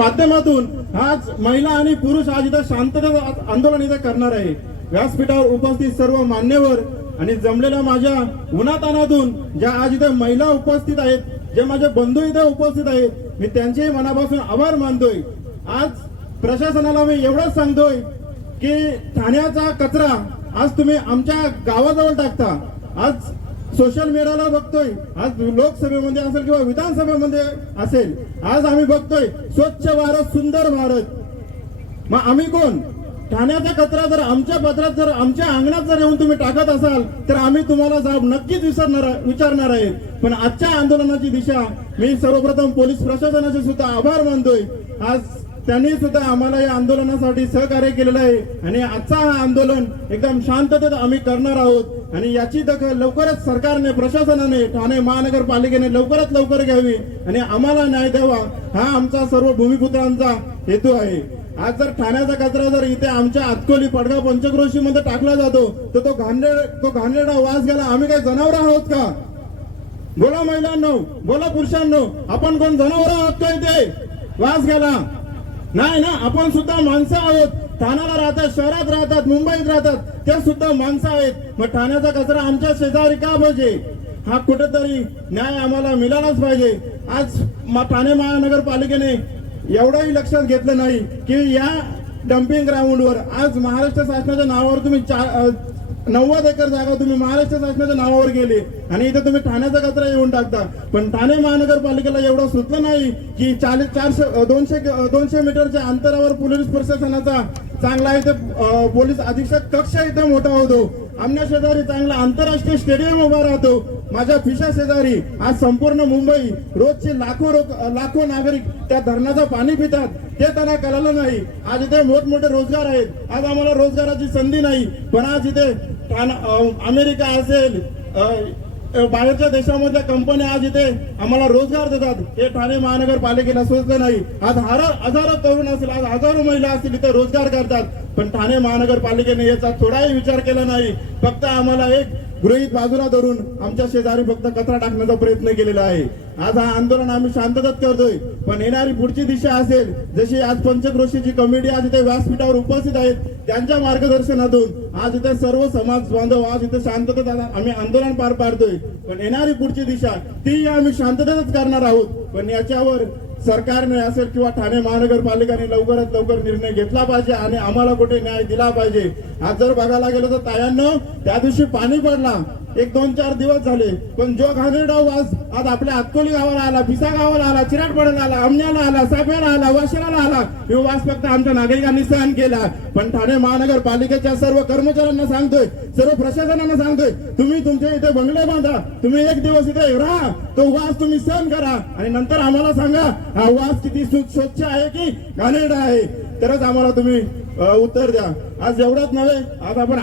माध्यमातून आज महिला आणि पुरुष आज इथं शांतता आंदोलन इथं करणार आहे. व्यासपीठावर उपस्थित सर्व मान्यवर आणि जमलेल्या माझ्या उन्हातानातून ज्या आज इथे महिला उपस्थित आहेत जे माझे बंधू इथे उपस्थित आहेत मी त्यांचेही मनापासून आभार मानतोय. आज प्रशासनाला मी एवढंच सांगतोय की ठाण्याचा कचरा आज तुम्ही आमच्या गावाजवळ टाकता. आज सोशल मीडियाला बघतोय. आज लोकसभेमध्ये असेल किंवा विधानसभेमध्ये असेल आज आम्ही बघतोय स्वच्छ भारत सुंदर भारत. मग आम्ही कोण? ठाण्याचा कचरा जर आमच्या पत्रात जर आमच्या अंगणात जर येऊन तुम्ही टाकत असाल तर आम्ही तुम्हाला जाब नक्कीच विसरणार विचारणार आहे पण आजच्या आंदोलनाची दिशा मी सर्वप्रथम पोलीस प्रशासनाचे सुद्धा आभार मानतोय. आज त्यांनी सुद्धा आम्हाला या आंदोलनासाठी सहकार्य केलेलं आहे. आणि आजचा हा आंदोलन एकदम शांततेत आम्ही करणार आहोत. आणि याची दखल लवकरच सरकारने प्रशासनाने ठाणे महानगरपालिकेने लवकरात लवकर घ्यावी आणि आम्हाला न्याय द्यावा हा आमचा सर्व भूमिपुत्रांचा हेतू आहे. आज जर ठाण्याचा कचरा जर इथे आमच्या आतकोली पडगाव पंचक्रोशी मध्ये टाकला जातो तर तो घाणेर तो घाणेरडा वास गेला. आम्ही काय जनावर आहोत का? बोला महिलांनो बोला पुरुषांनो आपण कोण जनावर आहोत का इथे? वास गेला. नाही ना आपण सुद्धा माणसं आहोत. ठाण्याला राहतात शहरात राहतात मुंबईत राहतात ते सुद्धा माणसं आहेत. मग ठाण्याचा कचरा आमच्या शेजारी का पाहिजे हा कुठेतरी न्याय आम्हाला मिळालाच पाहिजे. आज ठाणे महानगरपालिकेने एवढंही लक्षात घेतलं नाही की या डम्पिंग ग्राउंडवर आज महाराष्ट्र शासनाच्या नावावर तुम्ही चार नव्वद एकर जागा तुम्ही महाराष्ट्र शासनाच्या नावावर गेली आणि इथे तुम्ही ठाण्याचा कचरा येऊन टाकता. पण ठाणे महानगरपालिकेला एवढं सुचलं नाही की चाळीस चारशे दोनशे दोनशे मीटरच्या अंतरावर पोलीस प्रशासनाचा चांगला इथे पोलीस अधीक्षक कक्ष इथे मोठा होतो. आमच्या शेजारी चांगला आंतरराष्ट्रीय स्टेडियम उभा राहतो. माझ्या फिशा शेजारी आज संपूर्ण मुंबई रोजचे लाखो लाखो नागरिक त्या धरणाचं पाणी पितात. ते त्यांना कळालं नाही. आज इथे मोठमोठे रोजगार आहेत. आज आम्हाला रोजगाराची संधी नाही. पण आज इथे अमेरिका असेल बाहेरच्या देशामधल्या कंपन्या आज इथे आम्हाला रोजगार देतात. हे ठाणे महानगरपालिकेला सोचलं नाही. आज हजारो तरुण असेल आज हजारो महिला असतील इथे रोजगार करतात. पण ठाणे महानगरपालिकेने याचा थोडाही विचार केला नाही. फक्त आम्हाला एक गृहित बाजूला धरून आमच्या शेजारी फक्त कचरा टाकण्याचा प्रयत्न केलेला आहे. आज हा आंदोलन आम्ही शांततेत करतोय. पण येणारी पुढची दिशा असेल जशी आज पंचक्रोशीची कमिटी आज इथे व्यासपीठावर उपस्थित आहेत त्यांच्या मार्गदर्शनातून आज इथे सर्व समाज बांधव आज इथे शांततेत आम्ही आंदोलन पार पाडतोय. पण येणारी पुढची दिशा ती आम्ही शांततेतच करणार आहोत. पण याच्यावर सरकारने असेल किंवा ठाणे महानगरपालिकाने लवकरात लवकर निर्णय घेतला पाहिजे आणि आम्हाला कुठे न्याय दिला पाहिजे. आज जर बघायला गेलं तर तायांना त्या दिवशी पाणी पडला. एक दोन चार दिवस झाले पण जो घाणेरडा वास आज आपल्या आतकोली गावाला आला भिसा गावाला आला चिराटपाड्याला आला अमण्याला आला साफ्याला आला वाशिराला आला हे वास फक्त आमच्या नागरिकांनी सहन केला. पण ठाणे महानगरपालिकेच्या सर्व कर्मचाऱ्यांना सांगतोय सर्व प्रशासनांना सांगतोय तुम्ही तुमच्या इथे बंगले बांधा तुम्ही एक दिवस इथे राहा तो वास तुम्ही सहन करा. आणि नंतर आम्हाला सांगा हा वास किती स्वच्छ आहे की घाणेरडा आहे? तरच आम्हाला तुम्ही उत्तर द्या. आज एवढंच नव्हे आज आपण